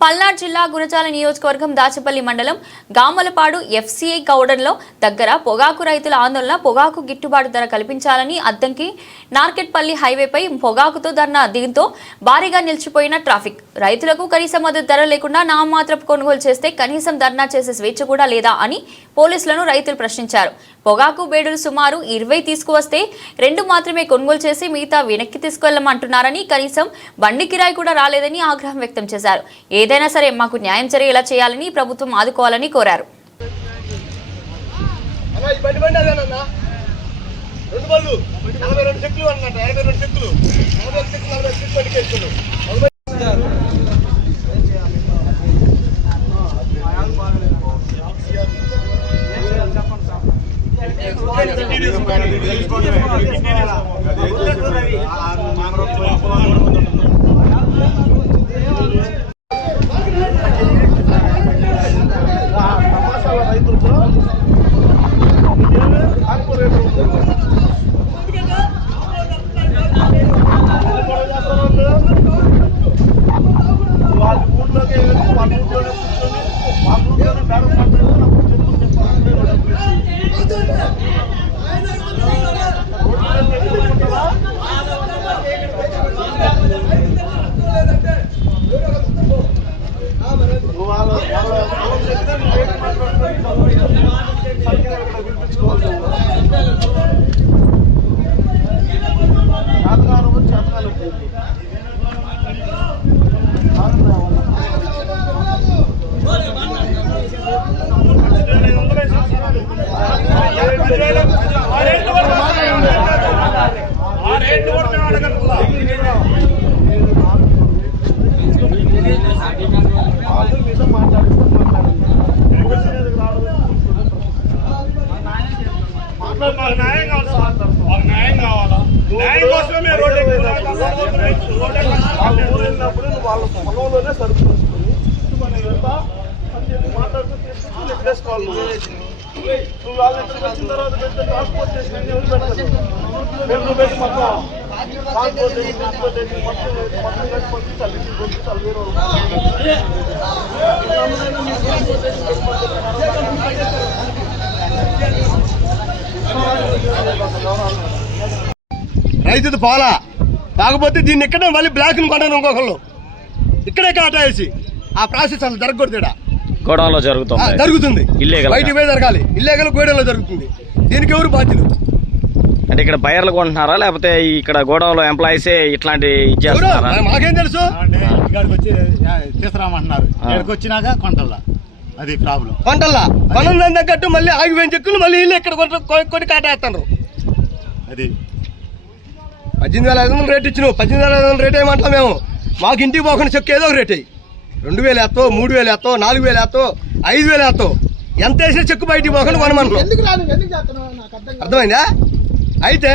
పల్నాడు జిల్లా గురజాల నియోజకవర్గం దాచపల్లి మండలం గామలపాడు ఎఫ్సీఐ గౌడన్లో దగ్గర పొగాకు రైతుల ఆందోళన పొగాకు గిట్టుబాటు ధర కల్పించాలని అద్దంకి నార్కెట్పల్లి హైవేపై పొగాకుతో ధర్నా దీంతో భారీగా నిలిచిపోయిన ట్రాఫిక్. రైతులకు కనీస మద్దతు ధర లేకుండా నామమాత్రపు కొనుగోలు చేస్తే కనీసం ధర్నా చేసే స్వేచ్ఛ కూడా లేదా అని పోలీసులను రైతులు ప్రశ్నించారు. పొగాకు బేడులు సుమారు ఇరవై తీసుకువస్తే రెండు మాత్రమే కొనుగోలు చేసి మిగతా వెనక్కి తీసుకెళ్ళమంటున్నారని కనీసం బండి కిరాయి కూడా రాలేదని ఆగ్రహం వ్యక్తం చేశారు. ఏ ఏదైనా సరే మాకు న్యాయం జరిగేలా చేయాలని ప్రభుత్వం ఆదుకోవాలని కోరారు ఈ బండి బండి అదేనన్నా రెండు బళ్ళు నలభై రెండు చెక్కులు అన్నమాట యాభై రెండు చెక్కులు నలభై ఒక చెక్కు నలభై చెక్కు బండికి వేసుకున్నాం టమాటాల రైతులతో ఆకుకూర రేట్లు ఉంటుంది. వాళ్ళ ఊర్లోకి వెళ్ళి వాళ్ళ ఊర్లోనే కూర్చొని వాళ్ళ ఊర్లోనే బేరం మాట్లాడుతూ నాకు చెప్పులు చెప్పాలంటే రోడ్డు మీద తెచ్చుకుంటావా? నువ్వు వాళ్ళ వాళ్ళ వాళ్ళ చెప్తే నువ్వు ఏంటి మాట్లాడుతున్నావు? సరిగ్గా ఇక్కడ పిలిపించుకోవాలి నువ్వు. చేతకాలం వచ్చి చేతకాలం వచ్చేది. వాళ్ళు మీతో మాట్లాడిస్తే మాట్లాడండి. న్యాయం కావాలి సార్ న్యాయం కావాలా న్యాయం కోసమే రోడ్డు వాళ్ళ ఊరు వెళ్ళినప్పుడు నువ్వు వాళ్ళ పొలంలోనే సరుకు తీసుకుని మనం ఎంత అని చెప్పి మాట్లాడుతూ తీసుకుని ఎక్కడేసుకోవాలి నువ్వు. వచ్చిన తర్వాత పెద్ద ట్రాన్స్పోర్ట్ చేసి ఎవరు పెట్టి మొత్తం రైతుది పోలా. కాకపోతే దీన్ని ఇక్కడే మళ్ళీ బ్లాక్ కొన్నాను ఇంకొకళ్ళు. ఇక్కడే కాటా వేసి ఆ ప్రాసెస్ అసలు జరగకూడదు. గోడౌన్లో ఆ, జరుగుతుంది. జరుగుతుంది పోయి జరగాలి. ఇల్లేగల్ గోడెలో జరుగుతుంది. దీనికి ఎవరు బాధ్యులు? అంటే ఇక్కడ బయర్లు కొంటున్నారా? లేకపోతే ఇక్కడ గోడౌన్లో ఎంప్లాయీసే ఇట్లాంటి ఇచ్చేస్తున్నారా మాకేం తెలుసు? ఇక్కడికి వచ్చి తీసుకురామంటున్నారు. ఇక్కడికి వచ్చినాక కొంటల్లా. అది ప్రాబ్లం పనులు తగ్గట్టు మళ్ళీ ఆగిపోయిన చెక్కులు మళ్ళీ ఇల్లు ఇక్కడ కొట్టి- కొ- కొట్టి కాటేస్తున్నారు అది. పద్దెనిమిది వేల ఐదు వందలు రేట్ ఇచ్చినావు. పద్దెనిమిది వేల ఐదు వందలు రేట్ వేయమంటాం మేము? మాకు ఇంటికి పోకుండా చెక్కు ఏదో ఒక రేట్. వేయి రెండు వేలు వేస్తావు మూడు వేలు వేస్తావు నాలుగు వేలు వేస్తావు ఐదు వేలు వేస్తావు. ఎంత వేసినా చెక్కు బయటికి పోకుండా కొనమంటాం అర్థమైందా? అయితే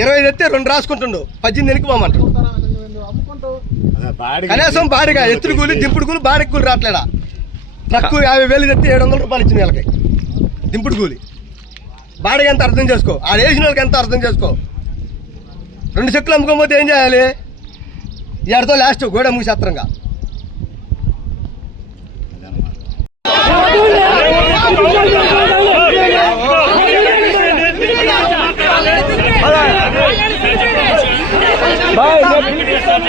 ఇరవై ఎత్తే రెండు రాసుకుంటుండు. పద్దెనిమిది ఎనికి పోమంటాడు అదే బాడిగ కనీసం బాడిగా ఎత్తుడు కూలి దింపుడు కూలి బాడిగ కూలి రావట్లేదా ట్రక్కు యాభై వేలు తెస్తే ఏడు వందల రూపాయలు ఇచ్చిన వీళ్ళకి దింపుడు కూలి. బాడిగ ఎంత అర్థం చేసుకో? ఆ వేసిన వాళ్ళకి ఎంత అర్థం చేసుకో? రెండు చెక్కులు అమ్ముకోకపోతే ఏం చేయాలి? ఏడతో లాస్ట్ గోడ మూసేత్రంగా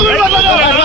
ఆ